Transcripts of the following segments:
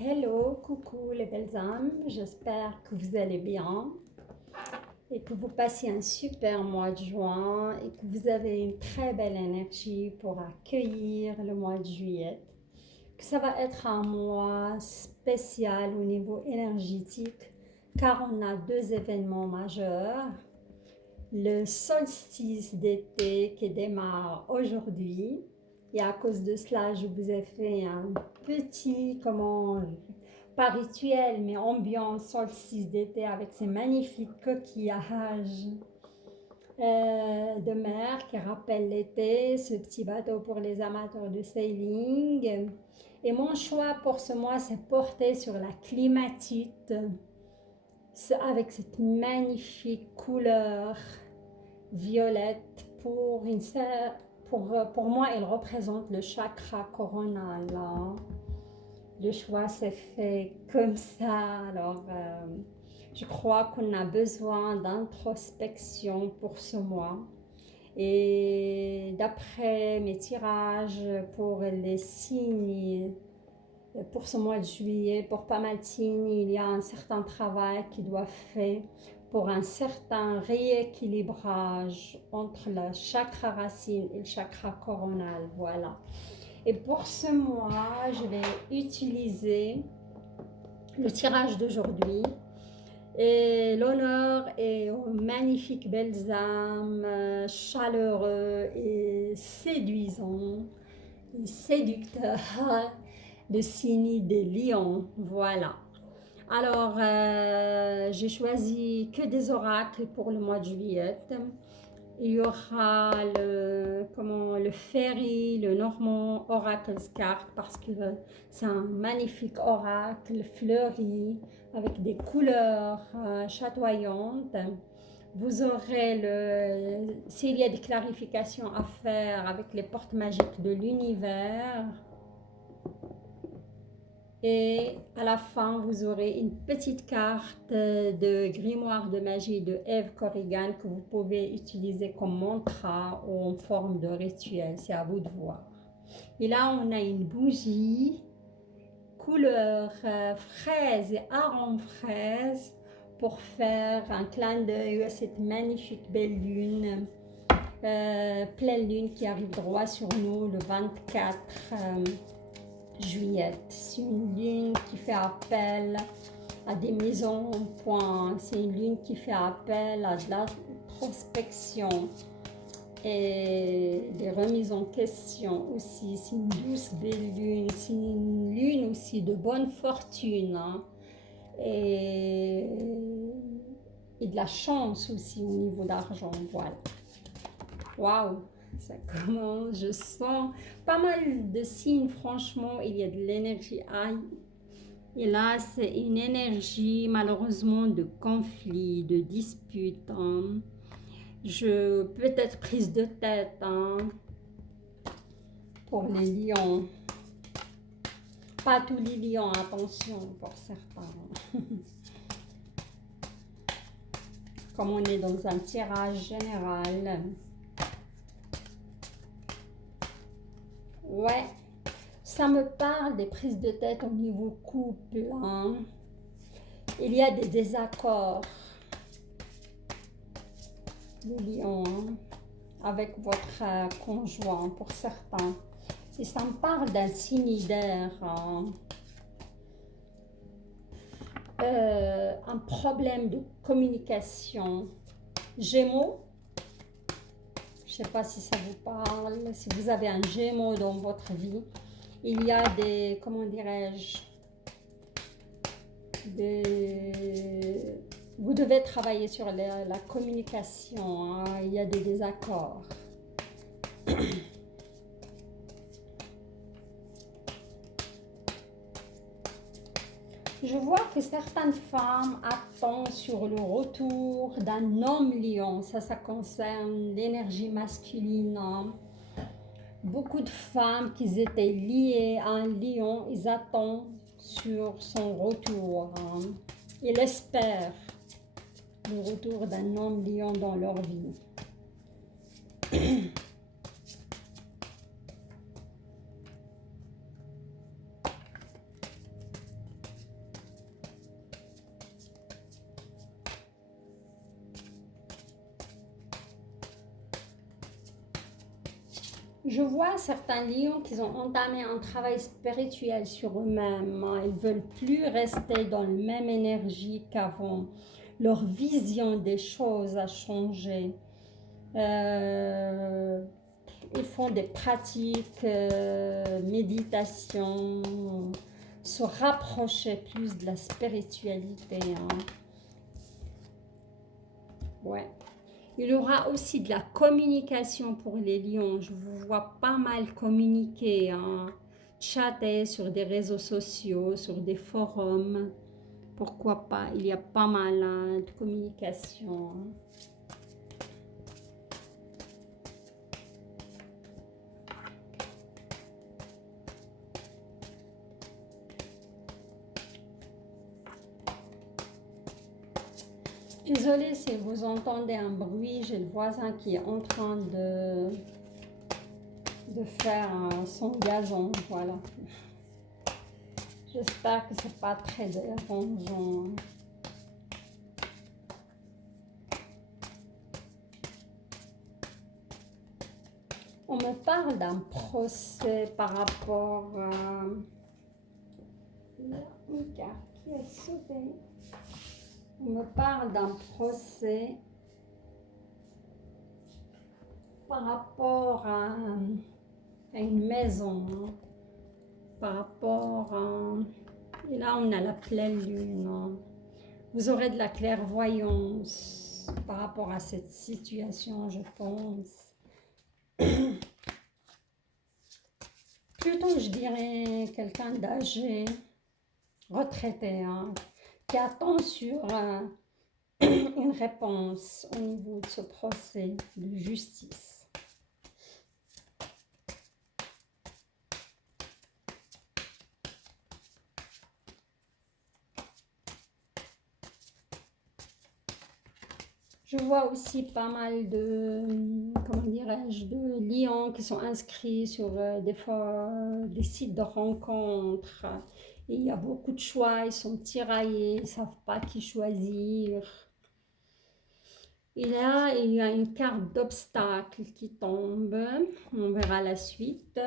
Hello, coucou les belles âmes, j'espère que vous allez bien et que vous passez un super mois de juin et que vous avez une très belle énergie pour accueillir le mois de juillet. Que ça va être un mois spécial au niveau énergétique car on a deux événements majeurs. Le solstice d'été qui démarre aujourd'hui et à cause de cela, je vous ai fait un petit, pas rituel, mais ambiance solstice d'été avec ces magnifiques coquillages de mer qui rappellent l'été, ce petit bateau pour les amateurs de sailing. Et mon choix pour ce mois, c'est porté sur la climatite avec cette magnifique couleur violette pour moi, elle représente le chakra coronal. Le choix s'est fait comme ça. Alors, je crois qu'on a besoin d'introspection pour ce mois. Et d'après mes tirages pour les signes, pour ce mois de juillet, pour pas mal de signes, il y a un certain travail qui doit être fait pour un certain rééquilibrage entre le chakra racine et le chakra coronal. Voilà. Et pour ce mois, je vais utiliser le tirage d'aujourd'hui. Et l'honneur est aux magnifiques belles âmes, chaleureux et séduisants, et séducteurs, le signe des lions. Voilà. Alors, j'ai choisi que des oracles pour le mois de juillet. Il y aura le Fairy, le Normand Oracle's Card parce que c'est un magnifique oracle fleuri avec des couleurs chatoyantes. Vous aurez s'il y a des clarifications à faire avec les portes magiques de l'univers. Et à la fin, vous aurez une petite carte de grimoire de magie de Eve Corrigan que vous pouvez utiliser comme mantra ou en forme de rituel. C'est à vous de voir. Et là, on a une bougie couleur fraise et arôme fraise pour faire un clin d'œil à cette magnifique belle lune, pleine lune qui arrive droit sur nous le 24 juillet. C'est une lune qui fait appel à des mises en point. C'est une lune qui fait appel à de l'introspection et des remises en question aussi. C'est une douce belle lune. C'est une lune aussi de bonne fortune, hein, et de la chance aussi au niveau d'argent. Voilà. Waouh! Ça commence, je sens pas mal de signes, franchement, il y a de l'énergie. Et là, c'est une énergie malheureusement de conflit, de dispute. Hein. Peut-être prise de tête, hein, pour les lions. Pas tous les lions, attention pour certains. Comme on est dans un tirage général. Ouais, ça me parle des prises de tête au niveau couple. Hein. Il y a des désaccords, les lions, hein, avec votre conjoint pour certains. Et ça me parle d'un signe d'air. Hein. Un problème de communication. Gémeaux, je ne sais pas si ça vous parle, si vous avez un Gémeaux dans votre vie, il y a des, comment dirais-je, vous devez travailler sur la communication, hein, il y a des désaccords. Je vois que certaines femmes attendent sur le retour d'un homme lion. Ça concerne l'énergie masculine. Hein. Beaucoup de femmes qui étaient liées à un lion, ils attendent sur son retour. Hein. Ils espèrent le retour d'un homme lion dans leur vie. Je vois certains lions qui ont entamé un travail spirituel sur eux-mêmes. Ils ne veulent plus rester dans la même énergie qu'avant. Leur vision des choses a changé. Euh, Ils font des pratiques, méditation, se rapprocher plus de la spiritualité. Hein. Ouais. Il y aura aussi de la communication pour les lions. Je vous vois pas mal communiquer, hein. Chatter sur des réseaux sociaux, sur des forums. Pourquoi pas? Il y a pas mal hein, de communication. Hein. Désolée si vous entendez un bruit, j'ai le voisin qui est en train de faire son gazon, voilà. J'espère que c'est pas très dérangeant. On me parle d'un procès par rapport à... Une carte qui a sauté. On me parle d'un procès par rapport à une maison, hein. Par rapport à... Et là, on a la pleine lune. Hein. Vous aurez de la clairvoyance par rapport à cette situation, je pense. Plutôt, je dirais quelqu'un d'âgé, retraité, hein, qui attend sur une réponse au niveau de ce procès de justice. Je vois aussi pas mal de, comment dirais-je, de lions qui sont inscrits sur des fois des sites de rencontres. Et il y a beaucoup de choix, ils sont tiraillés, ils ne savent pas qui choisir. Et là, il y a une carte d'obstacle qui tombe. On verra la suite.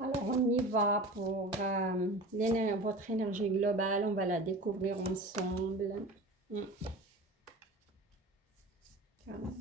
Alors, on y va pour votre énergie globale. On va la découvrir ensemble. Pardon.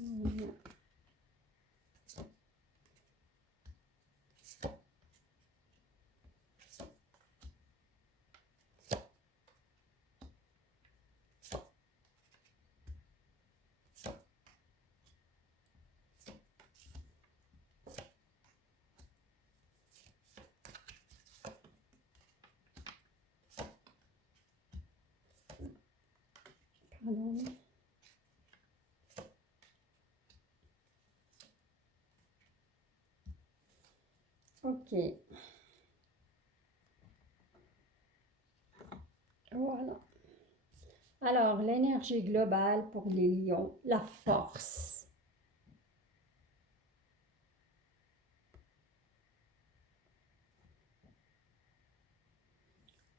Ok. Voilà. Alors, l'énergie globale pour les lions, la force.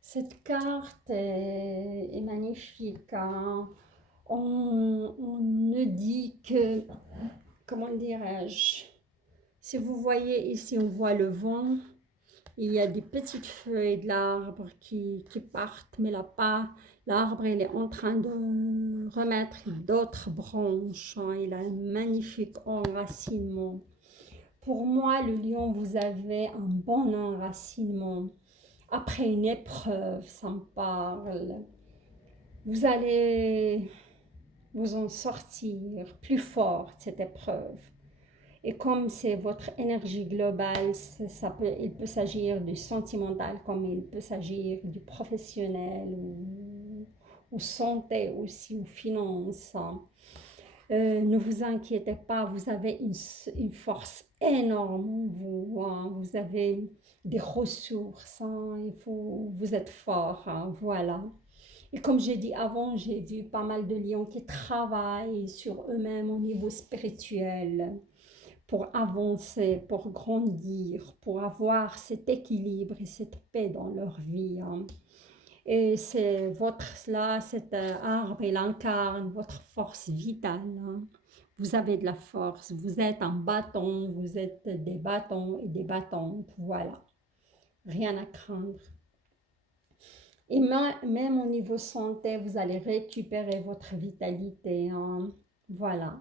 Cette carte est magnifique. Hein. On ne dit que, comment dirais-je, si vous voyez ici, on voit le vent. Il y a des petites feuilles de l'arbre qui partent, mais là pas. L'arbre, il est en train de remettre d'autres branches. Hein. Il a un magnifique enracinement. Pour moi, le lion, vous avez un bon enracinement. Après une épreuve, ça me parle. Vous allez vous en sortir plus fort de cette épreuve. Et comme c'est votre énergie globale, il peut s'agir du sentimental comme il peut s'agir du professionnel ou santé aussi, ou finance. Ne vous inquiétez pas, vous avez une force énorme, vous, hein, vous avez des ressources, hein, vous êtes fort, hein, voilà. Et comme j'ai dit avant, j'ai vu pas mal de lions qui travaillent sur eux-mêmes au niveau spirituel pour avancer, pour grandir, pour avoir cet équilibre et cette paix dans leur vie. Hein. Et c'est votre, là, cet arbre, il incarne votre force vitale, hein. Vous avez de la force, vous êtes un bâton, vous êtes des bâtons et des battantes, voilà. Rien à craindre. Et même au niveau santé, vous allez récupérer votre vitalité, hein. Voilà.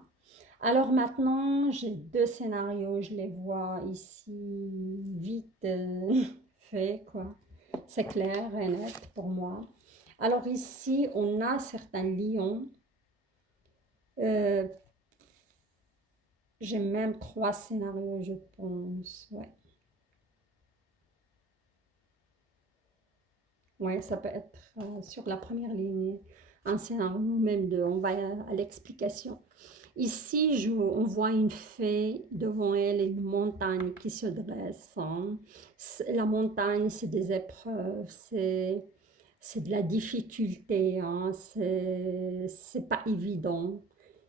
Alors maintenant, j'ai deux scénarios, je les vois ici vite faits, quoi. C'est clair et net pour moi. Alors ici, on a certains lions. Euh, j'ai même trois scénarios, je pense. Ouais. Ouais, ça peut être sur la première ligne, un scénario, même deux. On va à l'explication. Ici, on voit une fée, devant elle une montagne qui se dresse, hein. La montagne, c'est des épreuves, c'est de la difficulté, hein. C'est pas évident.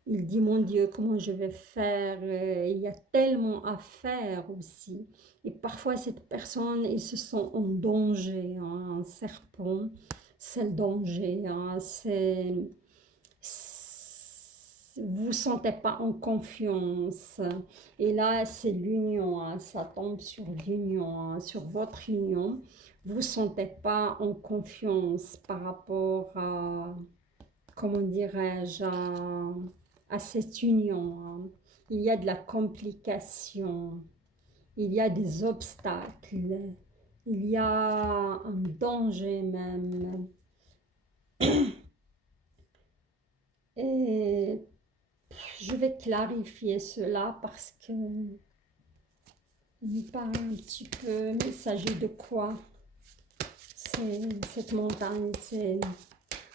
Il dit, mon Dieu, comment je vais faire? Il y a tellement à faire aussi. Et parfois, cette personne, ils se sent en danger, hein. Un serpent, c'est le danger, hein. Vous ne sentez pas en confiance. Et là, c'est l'union, hein. Ça tombe sur l'union, hein, sur votre union. Vous ne sentez pas en confiance par rapport à, comment dirais-je, à cette union, hein. Il y a de la complication, il y a des obstacles, il y a un danger même. Et je vais clarifier cela parce que il me paraît un petit peu, mais il s'agit de quoi? C'est cette montagne,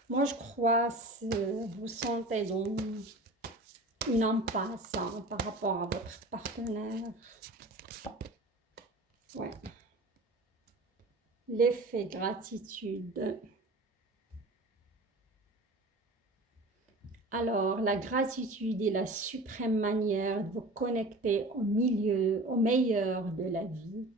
moi je crois que vous sentez dans une impasse, hein, par rapport à votre partenaire. Ouais. L'effet gratitude. Alors, la gratitude est la suprême manière de vous connecter au meilleur de la vie.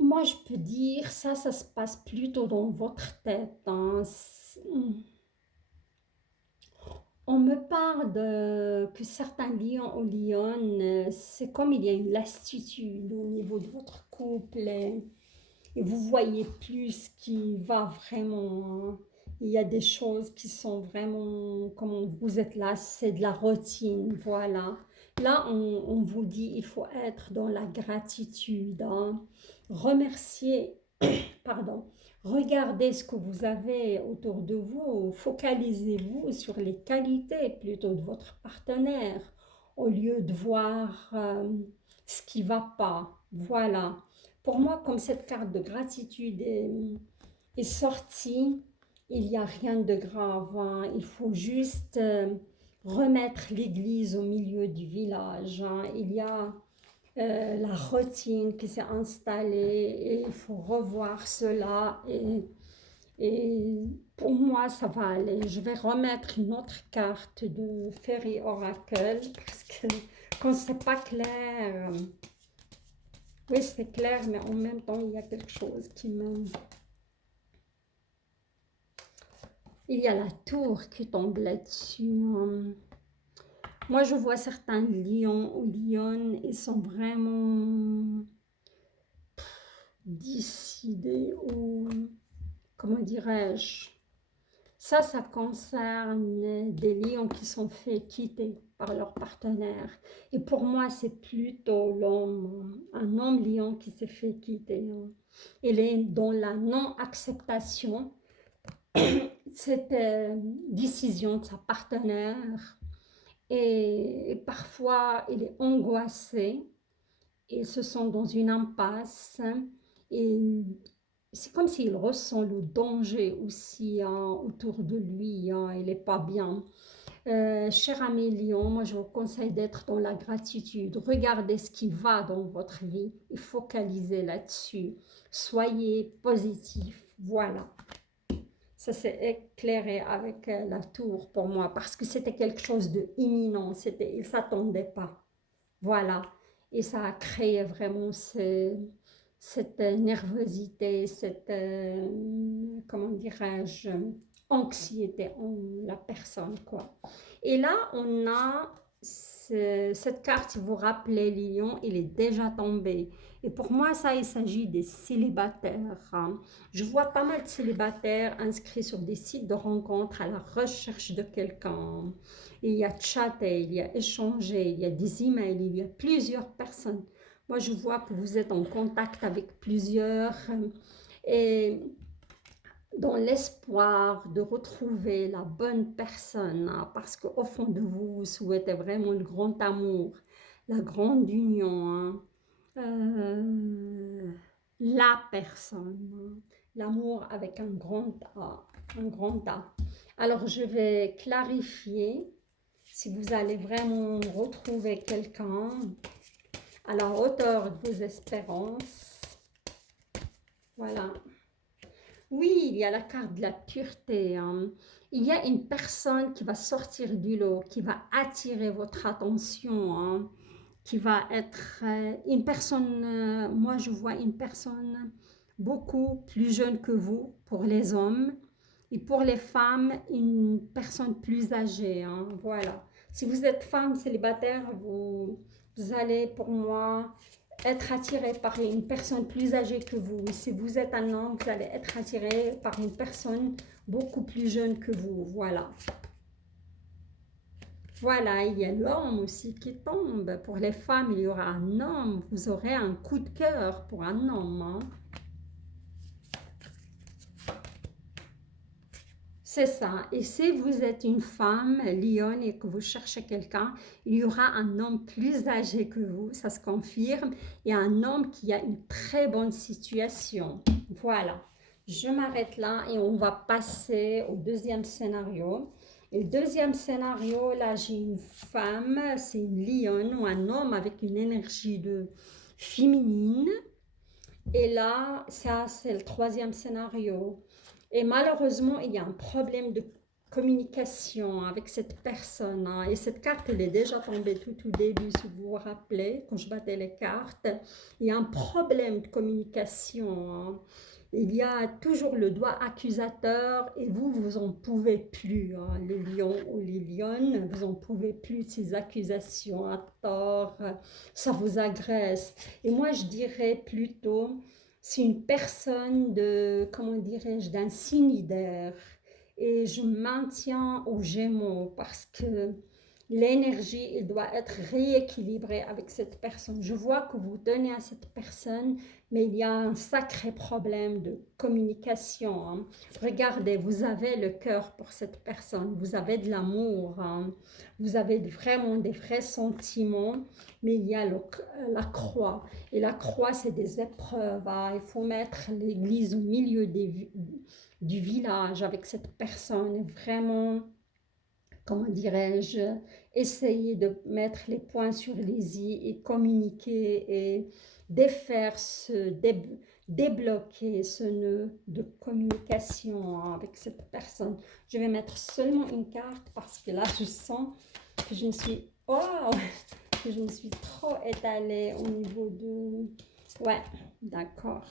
Moi, je peux dire, ça se passe plutôt dans votre tête, hein. On me parle que certains lions ou lionnes, c'est comme il y a une lassitude au niveau de votre couple et vous voyez plus ce qui va vraiment, hein. Il y a des choses qui sont vraiment, comme vous êtes là, c'est de la routine, voilà. Là, on vous dit, il faut être dans la gratitude, hein. Remercier, pardon, regardez ce que vous avez autour de vous, focalisez-vous sur les qualités plutôt de votre partenaire au lieu de voir ce qui ne va pas. Voilà. Pour moi, comme cette carte de gratitude est sortie, il n'y a rien de grave, hein. Il faut juste remettre l'église au milieu du village, hein. Il y a la routine qui s'est installée et il faut revoir cela et pour moi ça va aller. Je vais remettre une autre carte de Fairy Oracle parce que quand c'est pas clair, oui c'est clair mais en même temps il y a quelque chose qui me... Il y a la tour qui tombe là-dessus, hein. Moi je vois certains lions ou lionnes, ils sont vraiment décidés ou comment dirais-je, ça concerne des lions qui sont faits quitter par leur partenaire. Et pour moi, c'est plutôt l'homme, un homme lion qui s'est fait quitter, hein. Il est dans la non-acceptation, cette décision de sa partenaire. Et parfois, il est angoissé. Ils se sont dans une impasse. Et c'est comme s'il ressent le danger aussi, hein, autour de lui, hein, il n'est pas bien. Cher ami Lion, moi je vous conseille d'être dans la gratitude. Regardez ce qui va dans votre vie et focalisez là-dessus. Soyez positif. Voilà. Ça s'est éclairé avec la tour pour moi parce que c'était quelque chose de imminent. Il ne s'attendait pas. Voilà. Et ça a créé vraiment cette nervosité, cette, comment dirais-je, anxiété en la personne, quoi. Et là, on a cette carte, si vous vous rappelez, Lion, il est déjà tombé. Et pour moi, ça, il s'agit des célibataires, hein. Je vois pas mal de célibataires inscrits sur des sites de rencontres à la recherche de quelqu'un. Il y a chaté, il y a échangé, il y a des emails, il y a plusieurs personnes. Moi, je vois que vous êtes en contact avec plusieurs et dans l'espoir de retrouver la bonne personne, hein, parce qu'au fond de vous, vous souhaitez vraiment le grand amour, la grande union, hein, la personne, hein, l'amour avec un grand A, un grand A. Alors, je vais clarifier si vous allez vraiment retrouver quelqu'un à la hauteur de vos espérances. Voilà. Oui, il y a la carte de la pureté, hein. Il y a une personne qui va sortir du lot, qui va attirer votre attention, hein, qui va être une personne, moi je vois une personne beaucoup plus jeune que vous pour les hommes et pour les femmes, une personne plus âgée, hein, voilà. Si vous êtes femme célibataire, vous allez pour moi être attiré par une personne plus âgée que vous. Si vous êtes un homme, vous allez être attiré par une personne beaucoup plus jeune que vous. Voilà. Voilà, il y a l'homme aussi qui tombe. Pour les femmes, il y aura un homme. Vous aurez un coup de cœur pour un homme, hein. C'est ça. Et si vous êtes une femme, lionne, et que vous cherchez quelqu'un, il y aura un homme plus âgé que vous, ça se confirme, et un homme qui a une très bonne situation. Voilà. Je m'arrête là et on va passer au deuxième scénario. Et le deuxième scénario, là, j'ai une femme, c'est une lionne ou un homme avec une énergie de féminine. Et là, ça, c'est le troisième scénario. Et malheureusement, il y a un problème de communication avec cette personne, hein. Et cette carte, elle est déjà tombée tout au début, si vous vous rappelez, quand je battais les cartes. Il y a un problème de communication, hein. Il y a toujours le doigt accusateur et vous en pouvez plus, hein. Les lions ou les lionnes, vous en pouvez plus de ces accusations à tort, ça vous agresse. Et moi, je dirais plutôt, c'est une personne de, comment dirais-je, d'un signe d'air. Et je maintiens aux Gémeaux parce que l'énergie, elle doit être rééquilibrée avec cette personne. Je vois que vous donnez à cette personne, mais il y a un sacré problème de communication, hein. Regardez, vous avez le cœur pour cette personne, vous avez de l'amour, hein. Vous avez vraiment des vrais sentiments, mais il y a la croix. Et la croix, c'est des épreuves, hein. Il faut mettre l'église au milieu du village avec cette personne, vraiment, comment dirais-je, essayer de mettre les points sur les i et communiquer et défaire débloquer ce nœud de communication avec cette personne. Je vais mettre seulement une carte parce que là, je sens que je me suis, oh, que je me suis trop étalée au niveau de... Ouais, d'accord.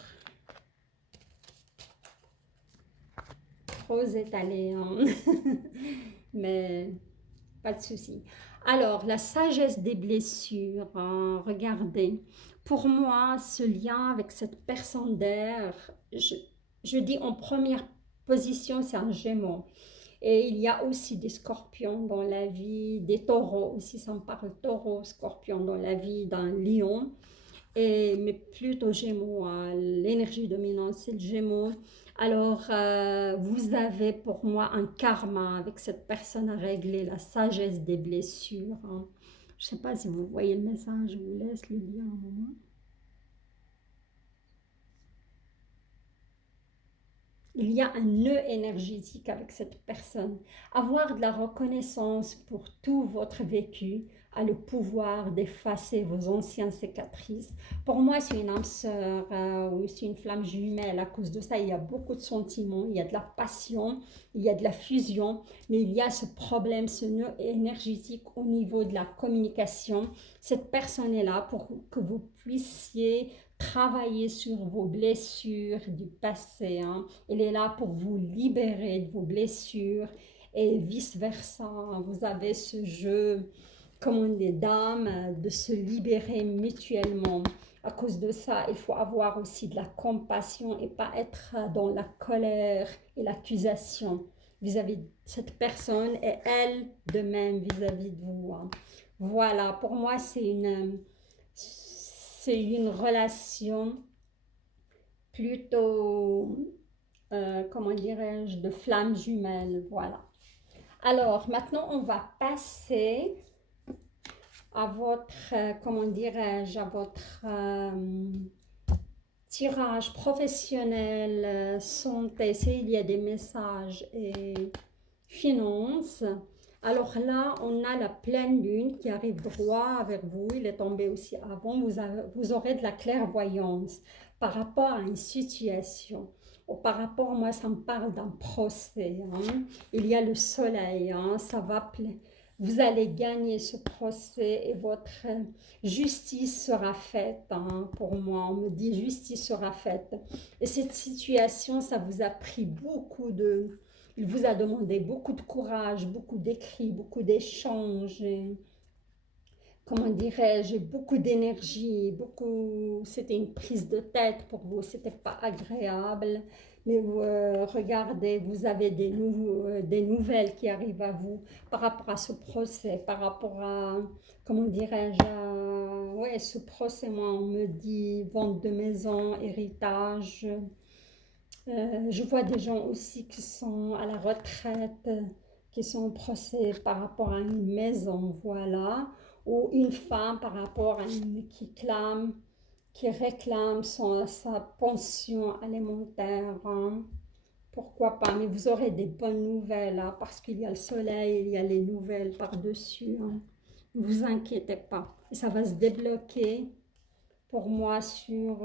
Trop étalée, hein. Mais pas de souci. Alors, la sagesse des blessures, hein, regardez. Pour moi, ce lien avec cette personne d'air, je dis en première position, c'est un Gémeaux. Et il y a aussi des scorpions dans la vie, des taureaux aussi, ça me parle taureau, scorpion dans la vie d'un lion. Mais plutôt Gémeaux, hein. L'énergie dominante, c'est le Gémeaux. Alors, vous avez pour moi un karma avec cette personne à régler, la sagesse des blessures, hein. Je ne sais pas si vous voyez le message, je vous laisse le lire un moment. Il y a un nœud énergétique avec cette personne. Avoir de la reconnaissance pour tout votre vécu a le pouvoir d'effacer vos anciennes cicatrices. Pour moi, c'est une âme sœur ou c'est une flamme jumelle. À cause de ça, il y a beaucoup de sentiments, il y a de la passion, il y a de la fusion, mais il y a ce problème, ce nœud énergétique au niveau de la communication. Cette personne est là pour que vous puissiez travailler sur vos blessures du passé. Hein. Il est là pour vous libérer de vos blessures et vice-versa. Vous avez ce jeu, comme on dit, d'âme, de se libérer mutuellement. À cause de ça, il faut avoir aussi de la compassion et pas être dans la colère et l'accusation vis-à-vis de cette personne et elle de même vis-à-vis de vous. Hein. Voilà, pour moi, c'est une relation plutôt, comment dirais-je, de flammes jumelles. Voilà. Alors, maintenant, on va passer à votre, comment dirais-je, à votre tirage professionnel, santé, s'il y a des messages et finances. Alors là, on a la pleine lune qui arrive droit vers vous. Il est tombé aussi avant. Vous aurez de la clairvoyance par rapport à une situation. Ou par rapport, moi, ça me parle d'un procès. Hein. Il y a le soleil. Hein. Vous allez gagner ce procès et votre justice sera faite. Hein, pour moi, on me dit justice sera faite. Et cette situation, ça vous a pris beaucoup de... Il vous a demandé beaucoup de courage, beaucoup d'écrits, beaucoup d'échanges, comment dirais-je, beaucoup d'énergie, c'était une prise de tête pour vous, c'était pas agréable, mais regardez, vous avez des nouvelles qui arrivent à vous par rapport à ce procès, par rapport à, comment dirais-je, ouais, ce procès, moi, on me dit vente de maison, héritage. Je vois des gens aussi qui sont à la retraite, qui sont au procès par rapport à une maison, voilà, ou une femme par rapport à une qui réclame sa pension alimentaire. Hein. Pourquoi pas, mais vous aurez des bonnes nouvelles, hein, parce qu'il y a le soleil, il y a les nouvelles par-dessus. Hein. Ne vous inquiétez pas. Et ça va se débloquer pour moi sur...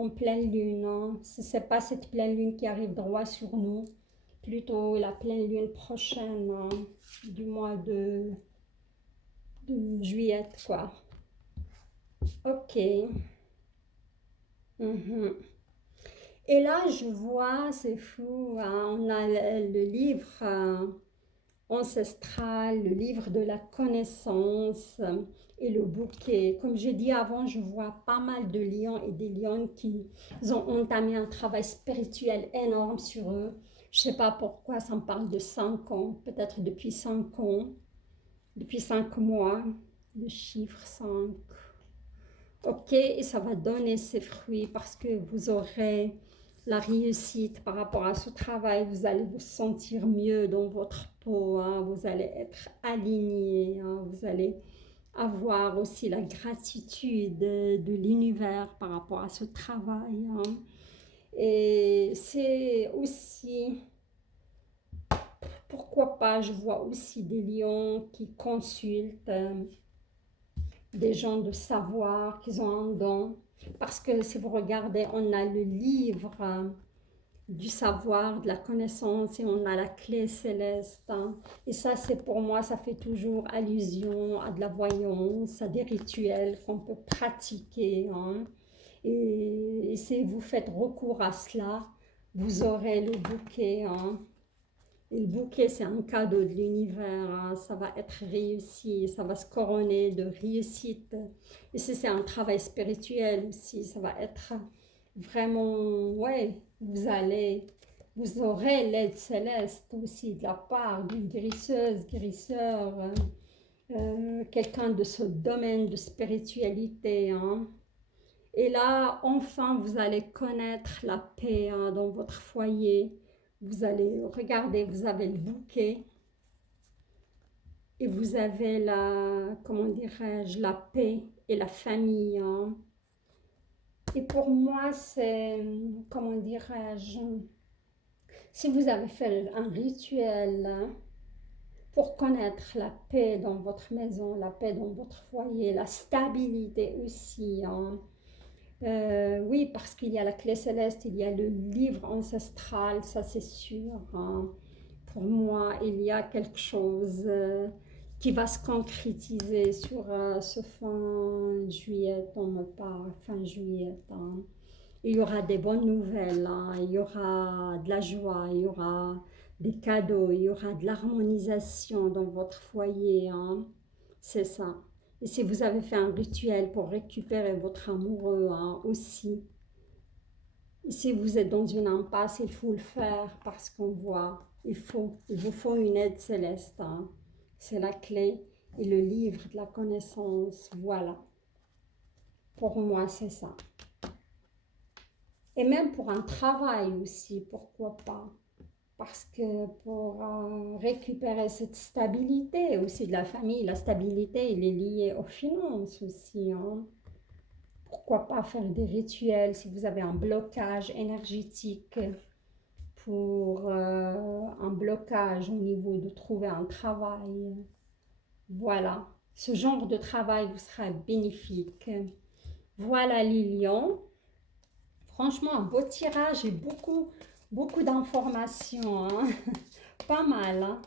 en pleine lune. Hein. Si ce n'est pas cette pleine lune qui arrive droit sur nous, plutôt la pleine lune prochaine, hein, du mois de juillet, quoi. Ok. Mhm. Et là, je vois, c'est fou, hein, on a le livre ancestral, le livre de la connaissance et le bouquet. Comme j'ai dit avant, je vois pas mal de lions et des lionnes qui ont entamé un travail spirituel énorme sur eux. Je sais pas pourquoi, ça me parle de 5 ans, peut-être depuis 5 ans, depuis 5 mois, le chiffre 5. Ok, et ça va donner ses fruits parce que vous aurez la réussite par rapport à ce travail, vous allez vous sentir mieux dans votre peau, hein, vous allez être aligné, hein, vous allez avoir aussi la gratitude de l'univers par rapport à ce travail. Hein. Et c'est aussi, pourquoi pas, je vois aussi des lions qui consultent. Des gens de savoir, qu'ils ont un don. Parce que si vous regardez, on a le livre du savoir, de la connaissance et on a la clé céleste. Hein. Et ça, c'est pour moi, ça fait toujours allusion à de la voyance, à des rituels qu'on peut pratiquer. Hein. Et si vous faites recours à cela, vous aurez le bouquet. Hein. Et le bouquet, c'est un cadeau de l'univers, hein. Ça va être réussi, ça va se couronner de réussite. Et si c'est un travail spirituel aussi, ça va être vraiment, ouais, vous aurez l'aide céleste aussi de la part d'une guérisseuse, guérisseur, quelqu'un de ce domaine de spiritualité. Hein. Et là, enfin, vous allez connaître la paix hein, dans votre foyer. Vous allez regarder, vous avez le bouquet et vous avez la, comment dirais-je, la paix et la famille. Hein. Et pour moi, c'est, comment dirais-je, si vous avez fait un rituel hein, pour connaître la paix dans votre maison, la paix dans votre foyer, la stabilité aussi, hein, oui, parce qu'il y a la clé céleste, il y a le livre ancestral, ça c'est sûr. Hein. Pour moi, il y a quelque chose qui va se concrétiser sur ce fin juillet, on me parle, fin juillet. Hein. Il y aura des bonnes nouvelles, hein. Il y aura de la joie, il y aura des cadeaux, il y aura de l'harmonisation dans votre foyer. Hein. C'est ça. Et si vous avez fait un rituel pour récupérer votre amoureux hein, aussi, et si vous êtes dans une impasse, il faut le faire parce qu'on voit, il vous faut une aide céleste. Hein. C'est la clé et le livre de la connaissance. Voilà. Pour moi, c'est ça. Et même pour un travail aussi, pourquoi pas? Parce que pour récupérer cette stabilité aussi de la famille, la stabilité, elle est liée aux finances aussi. Hein. Pourquoi pas faire des rituels si vous avez un blocage énergétique pour un blocage au niveau de trouver un travail. Voilà, ce genre de travail vous sera bénéfique. Voilà les lions. Franchement, un beau tirage et beaucoup d'informations. Hein. Pas mal. Hein.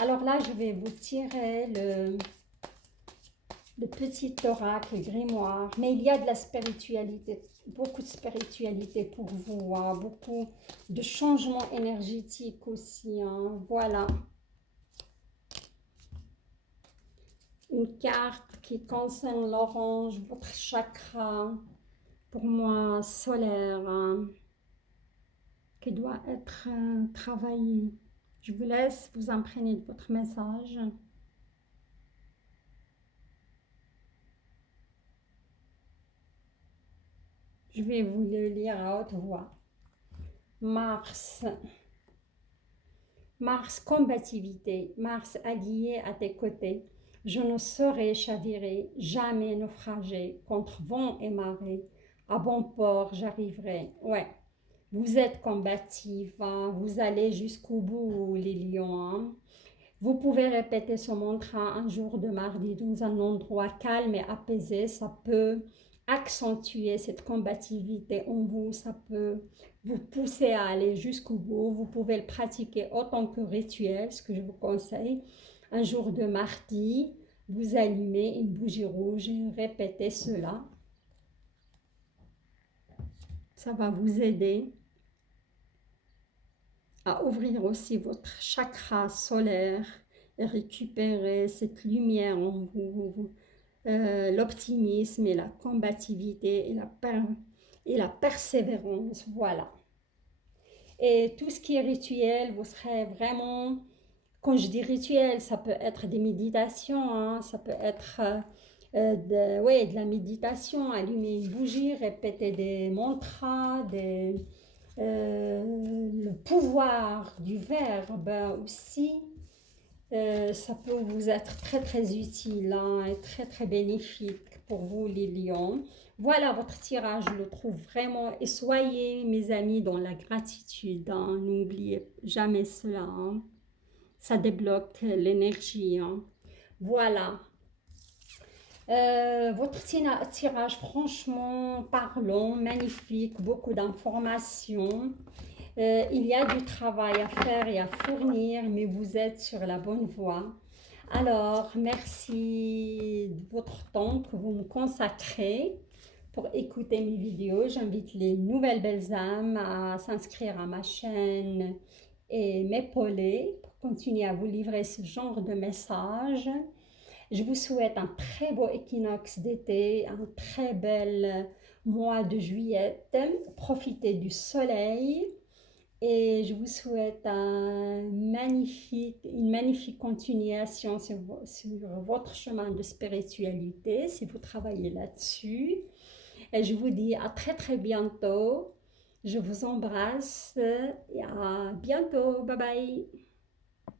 Alors là, je vais vous tirer le petit oracle grimoire. Mais il y a de la spiritualité, beaucoup de spiritualité pour vous. Hein. Beaucoup de changements énergétiques aussi. Hein. Voilà. Une carte qui concerne l'orange, votre chakra. Pour moi, solaire. Hein. Qui doit être travaillé. Je vous laisse vous imprégner de votre message. Je vais vous le lire à haute voix. Mars. Mars, combativité. Mars, allié à tes côtés. Je ne saurais chavirer, jamais naufrager, contre vent et marée. À bon port, j'arriverai. Ouais. Vous êtes combatif, hein. Vous allez jusqu'au bout, les lions. Hein. Vous pouvez répéter ce mantra un jour de mardi dans un endroit calme et apaisé. Ça peut accentuer cette combativité en vous. Ça peut vous pousser à aller jusqu'au bout. Vous pouvez le pratiquer autant que rituel, ce que je vous conseille. Un jour de mardi, vous allumez une bougie rouge et répétez cela. Ça va vous aider à ouvrir aussi votre chakra solaire et récupérer cette lumière en vous, l'optimisme et la combativité et la persévérance, voilà. Et tout ce qui est rituel, vous serez vraiment, quand je dis rituel, ça peut être des méditations, hein, ça peut être de la méditation, allumer une bougie, répéter des mantras, le pouvoir du verbe aussi, ça peut vous être très très utile hein, et très très bénéfique pour vous les lions. Voilà votre tirage, je le trouve vraiment. Et soyez mes amis dans la gratitude, hein, n'oubliez jamais cela. Hein. Ça débloque l'énergie. Hein. Voilà. Votre tirage, franchement parlant, magnifique, beaucoup d'informations. Il y a du travail à faire et à fournir, mais vous êtes sur la bonne voie. Alors, merci de votre temps que vous me consacrez pour écouter mes vidéos. J'invite les nouvelles belles âmes à s'inscrire à ma chaîne et m'épauler pour continuer à vous livrer ce genre de messages. Je vous souhaite un très beau équinoxe d'été, un très bel mois de juillet. Profitez du soleil. Et je vous souhaite une magnifique continuation sur votre chemin de spiritualité, si vous travaillez là-dessus. Et je vous dis à très très bientôt. Je vous embrasse et à bientôt. Bye bye.